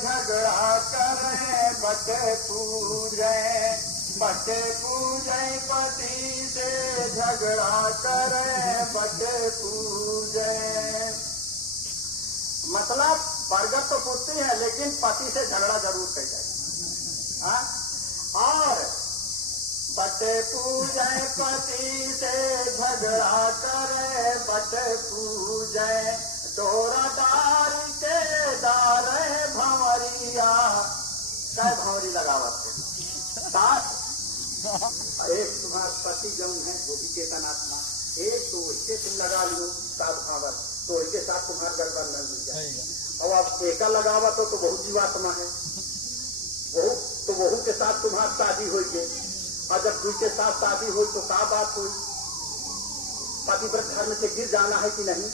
झगड़ा करे बटे पूजे, बटे पूजे पति से झगड़ा करे बटे पूजे। मतलब बरगद तो पूछती है लेकिन पति से झगड़ा जरूर कर जाए। और बटे पूजे पति से झगड़ा करे बटे पूजे, डोरा डार के डारे भंवरिया। क्या भंवरी लगावत है साथ। एक तुम्हारा पति जौन है वो भी चेतन आत्मा, एक तो इसके तुम लगा लो साथ भावर, तो इसके साथ तुम्हारा गड़बड़ न मिल जाए। और आप एका लगावत हो तो बहुत जीवात्मा है, तो बहू के साथ तुम्हारी शादी हुई, और जब दूसरे के साथ शादी हुई तो क्या बात हुई? पतिव्रत धर्म से गिर जाना है कि नहीं?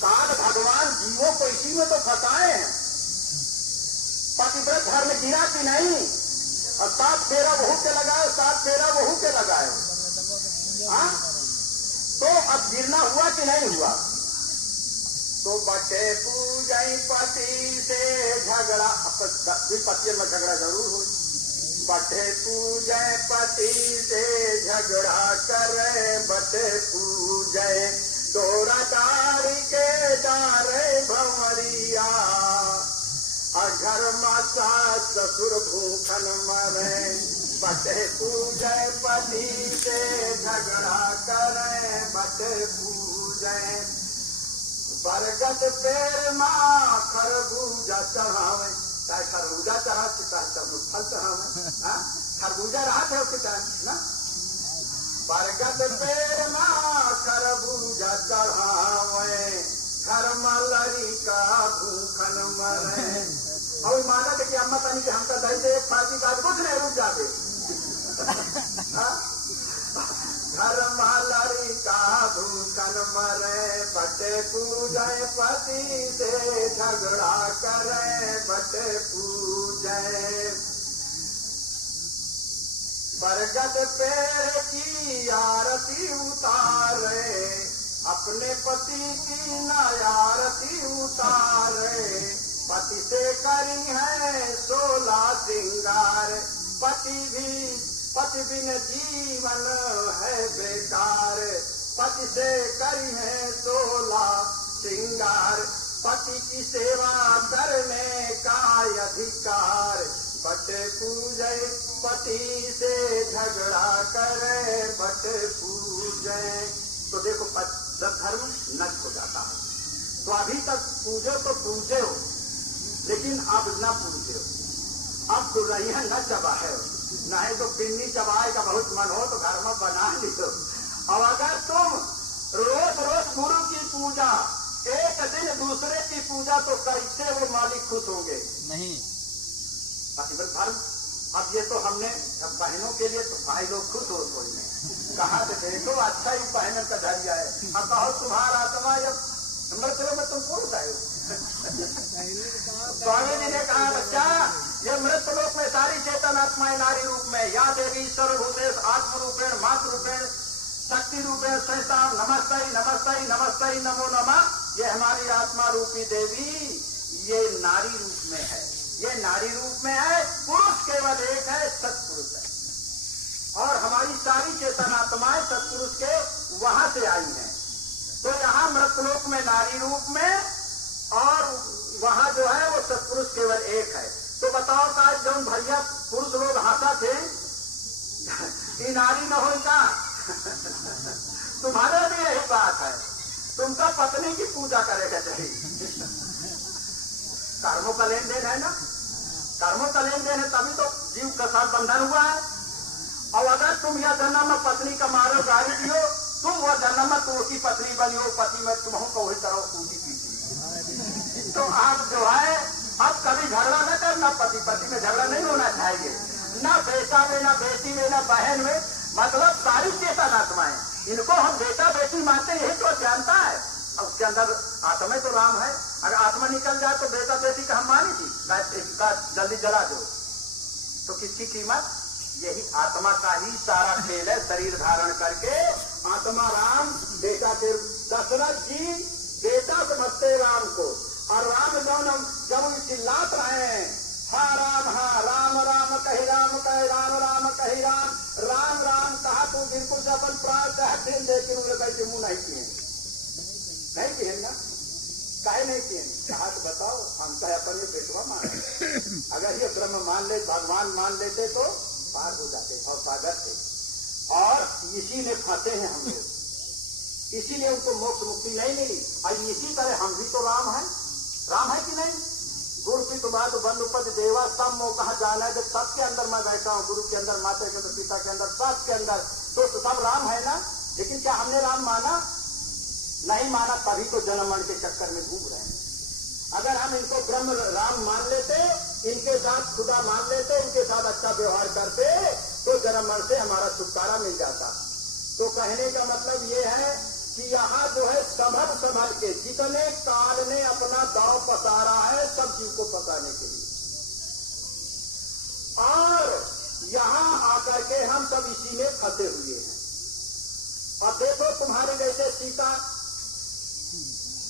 काल भगवान जीवों को इसी में तो फंसाए हैं। पतिव्रत धर्म गिरा कि नहीं? और 7 फेरा बहू के लगाए, 7 फेरा बहू के लगाए। तो अब गिरना हुआ कि नहीं हुआ? तो बटे पूजई पति से झगड़ा, पति में झगड़ा जरूर हुई। बटे पूजे पति से झगड़ा करे बटे पूजे, डोरा डारी के डारे भंवरिया। अघर माता ससुर भूखन मरे, बटे पूजे पति से झगड़ा करे बटे पूजे। बरगद पेड़ माँ खरबूजा चढ़ावे, चाहे खरबूजा चढ़ा चाहे फल चढ़ावे। खरबूजा रहा था उसके टाइम ना। बरगद पेड़ माँ खरबूजा चढ़ावे, घर मलरी का भूखन मरे। और माना कि अम्मा तनी के हमका दही से एक फाती बात कुछ नहीं रुक जाते। घर मलरी का भूखन मरे, बटे पूजे पति से झगड़ा करे बटे पूजे। बरगद पेड़ की आरती उतारे, अपने पति की न आरती उतारे। पति से करी है 16 श्रृंगार, पति बिन जीवन है बेकार। पति से करी है 16 श्रृंगार, पति की सेवा करने का अधिकार। बटे पूजे पति से झगड़ा करे बटे पूजे। तो देखो धर्म नष्ट हो जाता है। तो अभी तक पूजो तो पूजे हो, लेकिन अब न पूजे हो। अब तो रही है न चबाए, नहीं तो पिन्नी चबाए का बहुत मन हो तो घर में बना लियो। और अगर तुम रोज रोज गुरु की पूजा, एक दिन दूसरे की पूजा, तो कैसे वो मालिक खुश होंगे? नहीं। पतिव्रत धर्म अब ये तो हमने अब बहनों के लिए तो भाई लोग खुश हो थोड़ी में कहा से देखो अच्छा ही बहनों का धैर्य है। अब कहो तुम्हारा आत्मा जब मृत्यु में तुम पुरुष आए। स्वामी जी ने कहा बच्चा ये मृत्यु लोक में सारी चेतन आत्माएं नारी रूप में, या देवी सर्वभूतेश आत्म रूपेण मातृ रूपेण शक्ति रूपेण संस्था नमस्ते नमस्ते नमस्ते नमो नमः। ये हमारी आत्मा रूपी देवी ये नारी रूप में है, ये नारी रूप में है। पुरुष केवल एक है, सत्पुरुष है। और हमारी सारी चेतन आत्माएं सत्पुरुष के वहां से आई हैं। तो यहाँ मृतलोक में नारी रूप में और वहाँ जो है वो सत्पुरुष केवल एक है। तो बताओ का जो भैया पुरुष लोग हंसा थे कि नारी न हो का तुम्हारे भी यही बात है, तुमका पत्नी की पूजा करेगा चाहिए। कर्मों का लेन देन है ना, कर्मों का लेन देन है तभी तो जीव का साथ बंधन हुआ है। और अगर तुम यह जन्म में पत्नी का मारो गाली दियो, तुम वह जन्म में तुम उसकी पत्नी बनी हो, पति में तुम को वही तरह पूजी पीती। तो आप जो है अब कभी झगड़ा न करना, पति में झगड़ा नहीं होना चाहिए, न बेटा में न बेटी में न बहन में। मतलब सारी चेतन आत्माएं, इनको हम बेटा बेटी मानते हैं, यही तो जानता है। अब उसके अंदर आत्मा तो राम है। अगर आत्मा निकल जाए तो बेटा बेटी का हम मानी थी जल्दी जला दो, तो किसकी कीमत? यही आत्मा का ही सारा खेल है। शरीर धारण करके आत्मा राम बेटा के, दशरथ जी बेटा समझते राम को, और राम जब चिल्लात रहे हैं, हाँ राम राम कही राम कहे राम राम कही राम राम राम कहा तू बिल्कुल से अपन प्राण चाहते, लेकिन उन्हें कैसे मुंह नहीं किए, नहीं किए ना, काहे नहीं किए, कहा तो बताओ, हम कहे अपन ये बेटवा मान, अगर ये ब्रह्म मान ले, भगवान मान लेते तो पार हो जाते और सागर से, और इसी में फंसे हैं हम लोग, इसीलिए उनको मोक्ष मुक्ति नहीं मिली। और इसी तरह हम भी तो राम है कि नहीं? गुरु की तो बात बंद उपज देवा सब मोह कहा जाना है, जब सबके अंदर मैं बैठा हूँ, गुरु के अंदर, माता के अंदर, पिता के अंदर, सबके अंदर, तो सब राम है ना। लेकिन क्या हमने राम माना? नहीं माना, तभी तो जन्म मरण के चक्कर में घूम रहे हैं। अगर हम इनको ब्रह्म राम मान लेते, इनके साथ खुदा मान लेते, इनके साथ अच्छा व्यवहार करते, तो जन्म मरण से हमारा छुटकारा मिल जाता। तो कहने का मतलब ये है कि यहाँ जो है संभल के जितने काल ने अपना दांव पसारा है सब जीव को फंसाने के लिए, और यहाँ आकर के हम सब इसी में फंसे हुए हैं। अब देखो तुम्हारे जैसे सीता,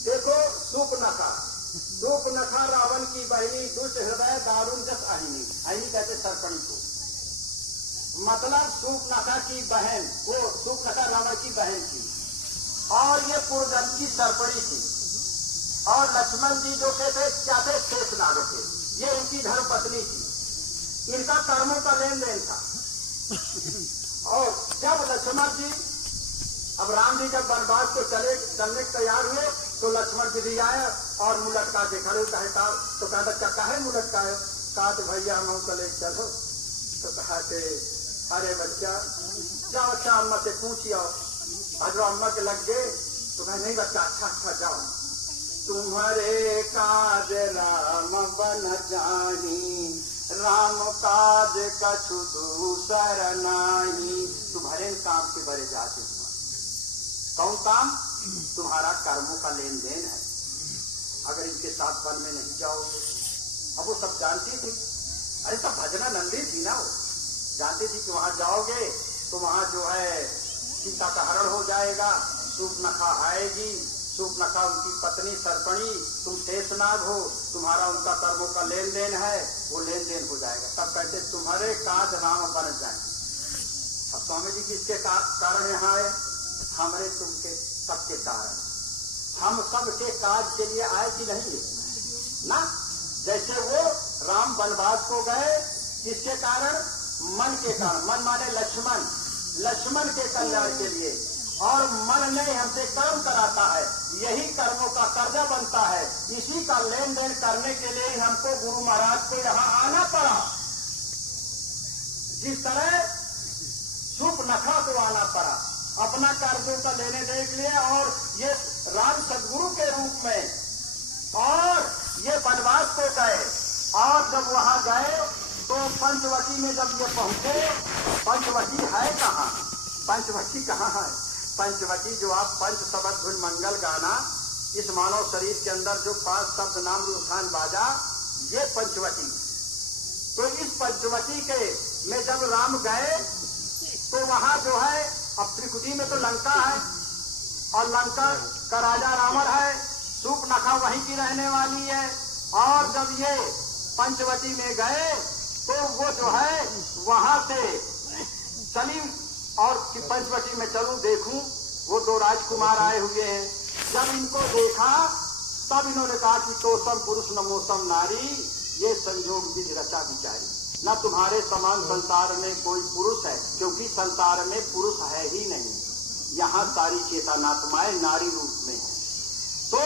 देखो सूपनखा रावण की बहनी, दुष्ट हृदय दारुण जस आहिनी, आहिनी कहते सरपणी को, मतलब सूपनखा की बहन, वो सूपनखा रावण की बहन थी, और ये पूर्वजन्म की सरपणी थी, और लक्ष्मण जी जो कहते क्या थे, शेषनाग थे, ये इनकी धर्म पत्नी थी, इनका कर्मों का लेन देन था। और जब लक्ष्मण जी, अब राम जी जब वनवास को चलने तैयार हुए, तो लक्ष्मण जी भी आए और मुंह लटका के खड़े, कहता तो कहा बच्चा काहे मुंह लटकाए, कहा तो भैया हम चले चलो, तो कहा कि अरे बच्चा जाओ, अच्छा अम्मा से पूछिए, अगर अम्मा के लग गए तो कहा नहीं बच्चा, अच्छा जाओ, तुम्हारे काज राम बन जाही, राम काज कछु दूसर नाही, तुम्हारे काम के बड़े जाते हुआ, कौन काम? तुम्हारा कर्मों का लेन देन है, अगर इनके साथ वन में नहीं जाओगे। अब वो सब जानती थी, अरे सब भजना नंदी थी ना, वो जानती थी कि वहां जाओगे तो वहां जो है सीता का हरण हो जाएगा, सूपनखा आएगी, सूपनखा उनकी पत्नी सरपणी, तुम शेषनाग हो, तुम्हारा उनका कर्मों का लेन देन है, वो लेन देन हो जाएगा। तब कहते तुम्हारे काज राम बन जाए। अब स्वामी जी किसके कारण यहाँ आए? हमारे तुमके सबके कारण, हम सबके काज के लिए आए कि नहीं है ना। जैसे वो राम वनवास को गए, किसके कारण? मन के कारण, मन माने लक्ष्मण के कल्याण के लिए, और मन नहीं हमसे कर्म कराता है, यही कर्मों का कर्जा बनता है, इसी का लेन देन करने के लिए हमको गुरु महाराज को यहाँ आना पड़ा। जिस तरह सूपनखा को आना पड़ा अपना कर्जों का लेने देने के लिए, और ये राम सदगुरु के रूप में, और ये वनवास को गए, और जब वहां गए तो पंचवटी में जब ये पहुंचे, पंचवटी है कहाँ? पंचवटी कहाँ है? पंचवटी जो आप पंच शब्द धुन मंगल गाना, इस मानव शरीर के अंदर जो 5 शब्द नाम रूखान बाजा, ये पंचवटी। तो इस पंचवटी के में जब राम गए तो वहां जो है, अब त्रिकुटी में तो लंका है, और लंका का राजा रावण है, सूपनखा वहीं की रहने वाली है, और जब ये पंचवटी में गए तो वो जो है वहां से चली, और पंचवटी में चलूं देखूं, वो 2 राजकुमार आए हुए हैं। जब इनको देखा तब इन्होंने कहा कि तोसम पुरुष नमोसम नारी, ये संजोग विधि रचा विचारी, न तुम्हारे समान संसार में कोई पुरुष है, क्योंकि संसार में पुरुष है ही नहीं, यहाँ सारी चेतनात्माएं नारी रूप में है। तो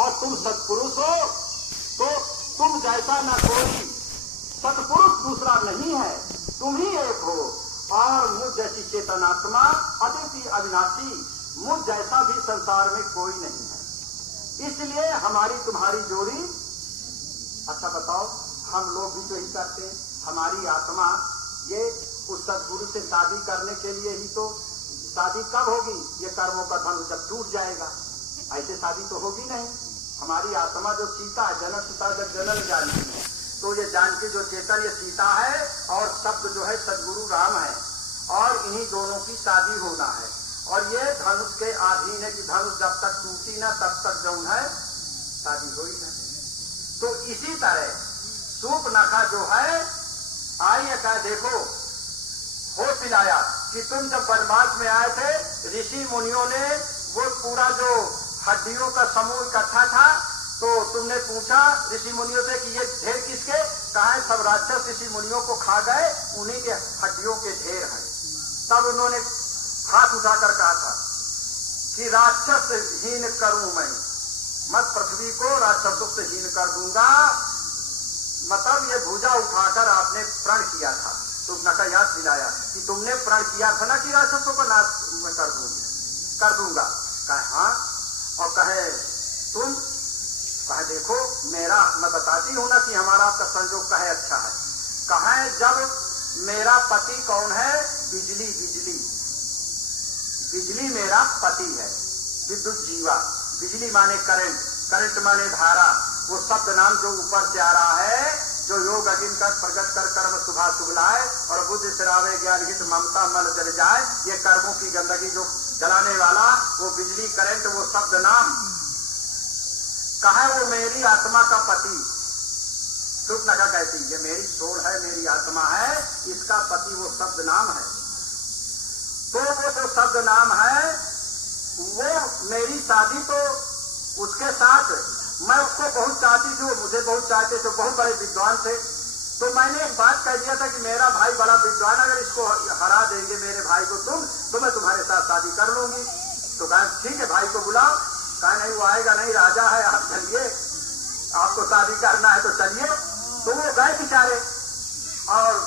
और तुम सत्पुरुष हो, तो तुम जैसा न कोई सत्पुरुष दूसरा नहीं है, तुम ही एक हो, और मुझ जैसी चेतनात्मा अद्वितीय अविनाशी, मुझ जैसा भी संसार में कोई नहीं है, इसलिए हमारी तुम्हारी जोड़ी। अच्छा बताओ, हम लोग भी तो ही करते हैं, हमारी आत्मा ये उस सदगुरु से शादी करने के लिए ही तो, शादी कब होगी? ये कर्मों का धन जब टूट जाएगा, ऐसे शादी तो होगी नहीं। हमारी आत्मा जो सीता है, जनक सीता जब जनक जानकी है, तो ये जानकी जो चेतन ये सीता है, और शब्द जो है सदगुरु राम है, और इन्हीं दोनों की शादी होना है। और ये धनुष के अधीन है कि धनुष जब तक टूटी ना तब तक जो है शादी हो ही नहीं। तो इसी तरह सूर्पनखा जो है आई कहा देखो हो पिलाया कि तुम जब वनवास में आए थे ऋषि मुनियों ने वो पूरा जो हड्डियों का समूह इकट्ठा था तो तुमने पूछा ऋषि मुनियों से कि ये ढेर किसके? कहा सब राक्षस ऋषि मुनियों को खा गए, उन्हीं के हड्डियों के ढेर हैं। तब उन्होंने हाथ उठाकर कहा था कि राक्षस हीन करूं मैं, मत पृथ्वी को राक्षसों से हीन कर दूंगा। मतलब ये भुजा उठाकर आपने प्रण किया था, सूर्पनखा याद दिलाया कि तुमने प्रण किया था ना कि राक्षसों को नाश मैं कर दूंगा। कहे हाँ, और कहे तुम? कहे देखो मेरा मैं बताती हूं ना कि हमारा आपका संजोग कहे अच्छा है। कहे जब मेरा पति कौन है? बिजली। बिजली बिजली मेरा पति है, विद्युत जीवा। बिजली माने करंट, करंट माने धारा। वो शब्द नाम जो ऊपर से आ रहा है, जो योग अगिन कर प्रगट कर कर्म शुभा शुभ लाए और बुद्धि सिरावे ज्ञान हित ममता मल जल जाए, ये कर्मों की गंदगी जो जलाने वाला वो बिजली करंट वो शब्द नाम कहा वो मेरी आत्मा का पति। सूर्पनखा कहती ये मेरी सोल है, मेरी आत्मा है, इसका पति वो शब्द नाम है। तो वो जो शब्द नाम है वो मेरी शादी तो उसके साथ मैं उसको बहुत चाहती थी, वो मुझे बहुत चाहते थे, बहुत बड़े विद्वान थे। तो मैंने एक बात कह दिया था कि मेरा भाई बड़ा विद्वान, अगर इसको हरा देंगे मेरे भाई को तुम तो मैं तुम्हारे साथ शादी कर लूंगी। तो कहा ठीक है भाई को बुलाओ। कहा नहीं वो आएगा नहीं, राजा है, आप चलिए, आपको शादी करना है तो चलिए। तो वो गए बेचारे और